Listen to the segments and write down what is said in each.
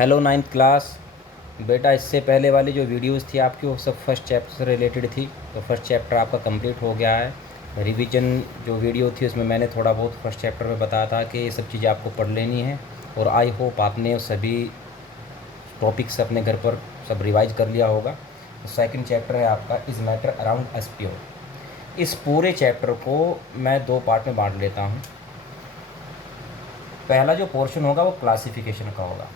Hello ninth class. बेटा, इससे पहले वाली जो वीडियोस थी आपकी वो सब फर्स्ट चैप्टर से रिलेटेड थी। तो फर्स्ट चैप्टर आपका कंप्लीट हो गया है। रिवीजन जो वीडियो थी उसमें मैंने थोड़ा बहुत फर्स्ट चैप्टर में बताया था कि ये सब चीज़ें आपको पढ़ लेनी है। और आई होप आपने सभी टॉपिक्स अपने घर पर सब रिवाइज कर लिया होगा। तो सेकंड चैप्टर है आपका is matter around us pure. इस पूरे चैप्टर को मैं दो पार्ट में बांट लेता हूँ। पहला जो पोर्शन होगा वो क्लासिफिकेशन का होगा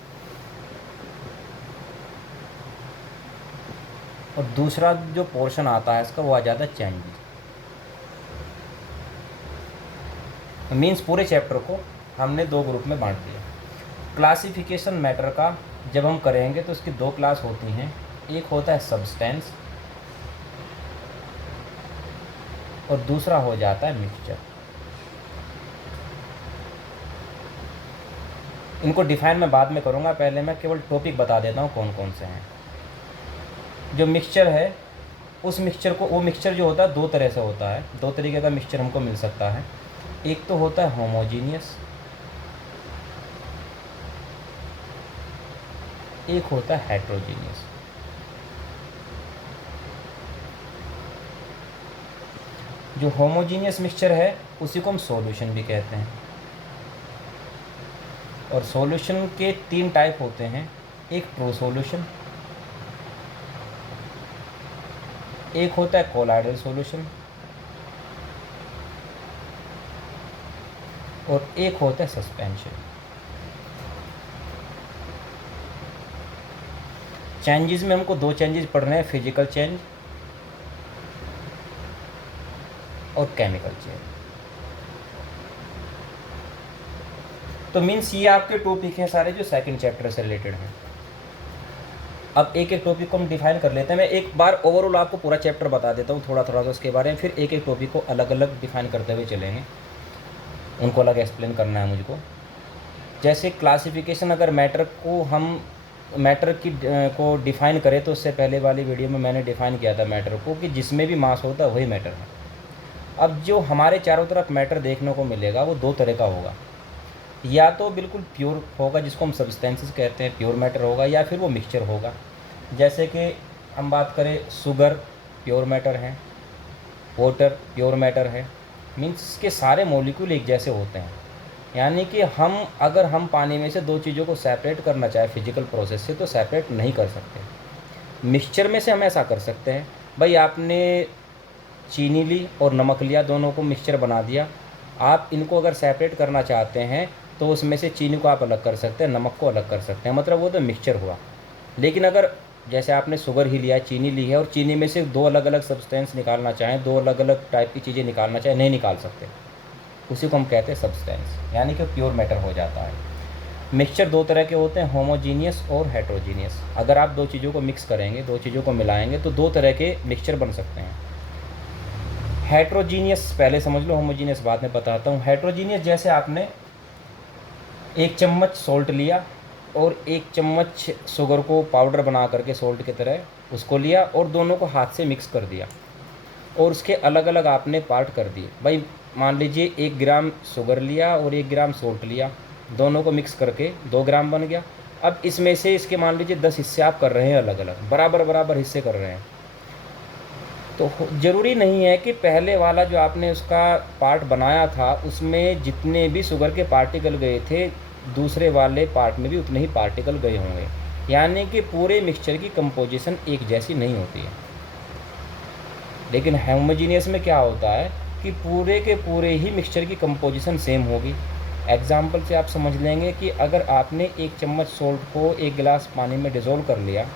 और दूसरा जो पोर्शन आता है इसका वो आ जाता है चेंजेस। मीन्स पूरे चैप्टर को हमने दो ग्रुप में बांट दिया। क्लासिफिकेशन मैटर का जब हम करेंगे तो इसकी दो क्लास होती हैं। एक होता है सब्सटेंस और दूसरा हो जाता है मिक्सचर। इनको डिफाइन मैं बाद में करूँगा, पहले मैं केवल टॉपिक बता देता हूँ कौन कौन से हैं। जो मिक्सचर है उस मिक्सचर को, वो मिक्सचर जो होता है दो तरह से होता है। दो तरीके का मिक्सचर हमको मिल सकता है। एक तो होता है होमोजीनियस, एक होता है हेट्रोजीनियस। जो होमोजीनियस मिक्सचर है उसी को हम सॉल्यूशन भी कहते हैं। और सॉल्यूशन के तीन टाइप होते हैं। एक ट्रू सॉल्यूशन, एक होता है कोलाइडल सॉल्यूशन और एक होता है सस्पेंशन। चेंजेस में हमको दो चेंजेस पढ़ने हैं, फिजिकल चेंज और केमिकल चेंज। तो मीन्स ये आपके टॉपिक हैं सारे जो सेकंड चैप्टर से रिलेटेड हैं। अब एक एक टॉपिक को हम डिफाइन कर लेते हैं। मैं एक बार ओवरऑल आपको पूरा चैप्टर बता देता हूँ थोड़ा थोड़ा सा उसके बारे में, फिर एक एक टॉपिक को अलग अलग डिफाइन करते हुए चलेंगे। उनको अलग एक्सप्लेन करना है मुझको। जैसे क्लासिफिकेशन, अगर मैटर को हम मैटर की को डिफ़ाइन करें तो उससे पहले वाली वीडियो में मैंने डिफ़ाइन किया था मैटर को कि जिसमें भी मास होता है वही मैटर है। अब जो हमारे चारों तरफ मैटर देखने को मिलेगा वो दो तरह का होगा। या तो बिल्कुल प्योर होगा जिसको हम सब्सटेंसेस कहते हैं, प्योर मैटर होगा, या फिर वो मिक्सचर होगा। जैसे कि हम बात करें, शुगर प्योर मैटर है, वाटर प्योर मैटर है। मीन्स इसके सारे मॉलिक्यूल एक जैसे होते हैं। यानी कि अगर हम पानी में से दो चीज़ों को सेपरेट करना चाहे फिजिकल प्रोसेस से तो सेपरेट नहीं कर सकते। मिक्सचर में से हम ऐसा कर सकते हैं। भाई, आपने चीनी ली और नमक लिया, दोनों को मिक्सचर बना दिया। आप इनको अगर सेपरेट करना चाहते हैं तो उसमें से चीनी को आप अलग कर सकते हैं, नमक को अलग कर सकते हैं, मतलब वो तो मिक्सचर हुआ। लेकिन अगर जैसे आपने शुगर ही लिया है, चीनी ली है, और चीनी में से दो अलग अलग सब्सटेंस निकालना चाहें, दो अलग अलग टाइप की चीज़ें निकालना चाहें, नहीं निकाल सकते। उसी को हम कहते हैं सब्सटेंस, यानी कि प्योर मैटर हो जाता है। मिक्सचर दो तरह के होते हैं, होमोजीनियस और हेट्रोजीनियस। अगर आप दो चीज़ों को मिक्स करेंगे, दो चीज़ों को मिलाएंगे तो दो तरह के मिक्सचर बन सकते हैं। हेट्रोजीनियस पहले समझ लो, होमोजीनियस बाद में बताता हूँ। हेट्रोजीनियस जैसे आपने एक चम्मच सॉल्ट लिया और एक चम्मच शुगर को पाउडर बना करके सॉल्ट की तरह उसको लिया और दोनों को हाथ से मिक्स कर दिया और उसके अलग अलग आपने पार्ट कर दिए। भाई, मान लीजिए 1 ग्राम शुगर लिया और 1 ग्राम सॉल्ट लिया, दोनों को मिक्स करके 2 ग्राम बन गया। अब इसमें से इसके मान लीजिए 10 हिस्से आप कर रहे हैं, अलग अलग बराबर बराबर हिस्से कर रहे हैं। तो ज़रूरी नहीं है कि पहले वाला जो आपने उसका पार्ट बनाया था उसमें जितने भी शुगर के पार्टिकल गए थे, दूसरे वाले पार्ट में भी उतने ही पार्टिकल गए होंगे। यानी कि पूरे मिक्सचर की कंपोजिशन एक जैसी नहीं होती है। लेकिन होमोजीनियस में क्या होता है कि पूरे के पूरे ही मिक्सचर की कंपोजिशन सेम होगी। एग्जाम्पल से आप समझ लेंगे कि अगर आपने 1 चम्मच सॉल्ट को 1 गिलास पानी में डिज़ोल्व कर लिया,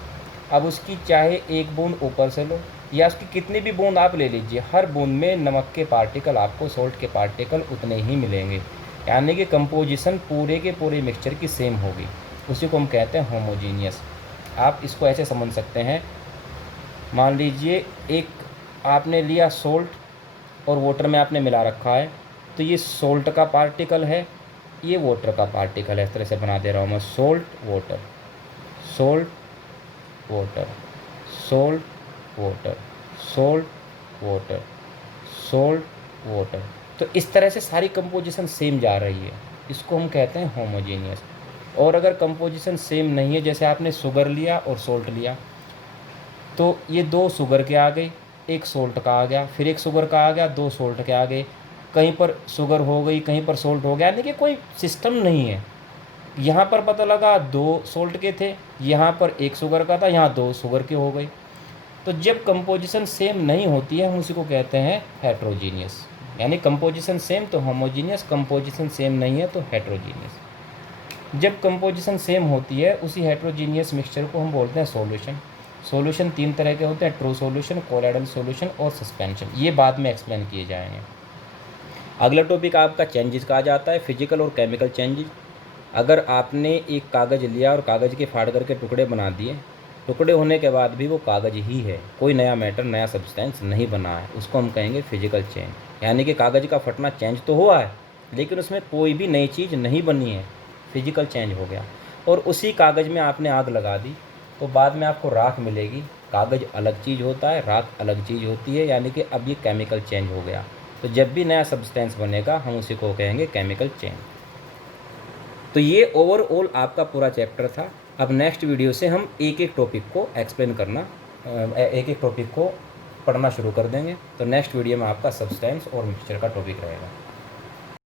अब उसकी चाहे 1 बूंद ऊपर से लो या उसकी कितनी भी बूंद आप ले लीजिए, हर बूंद में नमक के पार्टिकल आपको सॉल्ट के पार्टिकल उतने ही मिलेंगे। यानी कि कंपोजिशन पूरे के पूरे मिक्सचर की सेम होगी। उसी को हम कहते हैं होमोजीनियस। आप इसको ऐसे समझ सकते हैं, मान लीजिए एक आपने लिया सोल्ट और वाटर में आपने मिला रखा है, तो ये सोल्ट का पार्टिकल है, ये वाटर का पार्टिकल है। इस तरह से बना दे रहा हूँ मैं, salt water, salt water, salt water, salt water, salt water. तो इस तरह से सारी कंपोजिशन सेम जा रही है। इसको हम कहते हैं होमोजीनियस। और अगर कंपोजिशन सेम नहीं है, जैसे आपने शुगर लिया और सोल्ट लिया, तो ये 2 शुगर के आ गई, 1 सोल्ट का आ गया, फिर 1 शुगर का आ गया, 2 सोल्ट के आ गए, कहीं पर शुगर हो गई, कहीं पर सोल्ट हो गया, यानी कि कोई सिस्टम नहीं है। यहाँ पर पता लगा 2 सोल्ट के थे, यहाँ पर 1 शुगर का था, यहाँ 2 शुगर के हो गए। तो जब कंपोजिशन सेम नहीं होती है हम उसी को कहते हैं हेट्रोजीनियस। यानी कंपोजिशन सेम तो होमोजीनियस, कंपोजिशन सेम नहीं है तो हेट्रोजीनियस। जब कंपोजिशन सेम होती है उसी हेट्रोजीनियस मिक्सचर को हम बोलते हैं सॉल्यूशन। सॉल्यूशन 3 तरह के होते हैं, ट्रू सॉल्यूशन, कोलॉइडल सॉल्यूशन और सस्पेंशन। ये बाद में एक्सप्लेन किए जाएंगे। अगला टॉपिक आपका चेंजेस का आ जाता है, फिजिकल और केमिकल चेंजेस। अगर आपने एक कागज़ लिया और कागज़ के फाड़ करके टुकड़े बना दिए, टुकड़े होने के बाद भी वो कागज़ ही है, कोई नया मैटर, नया सब्सटेंस नहीं बना है, उसको हम कहेंगे फिजिकल चेंज। यानी कि कागज़ का फटना चेंज तो हुआ है लेकिन उसमें कोई भी नई चीज़ नहीं बनी है, फिजिकल चेंज हो गया। और उसी कागज़ में आपने आग लगा दी तो बाद में आपको राख मिलेगी। कागज़ अलग चीज़ होता है, राख अलग चीज़ होती है, यानी कि अब ये केमिकल चेंज हो गया। तो जब भी नया सब्सटेंस बनेगा हम उसी को कहेंगे केमिकल चेंज। तो ये ओवरऑल आपका पूरा चैप्टर था। अब नेक्स्ट वीडियो से हम एक एक टॉपिक को एक्सप्लेन करना, एक एक टॉपिक को पढ़ना शुरू कर देंगे। तो नेक्स्ट वीडियो में आपका सब्सटेंस और मिक्सचर का टॉपिक रहेगा।